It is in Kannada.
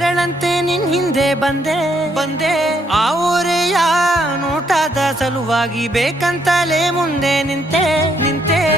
ನೆರಳಂತೆ ನಿನ್ ಹಿಂದೆ ಬಂದೆ ಆ ಊರೆಯ ನೋಟದ ಸಲುವಾಗಿ ಬೇಕಂತಲೇ ಮುಂದೆ ನಿಂತೆ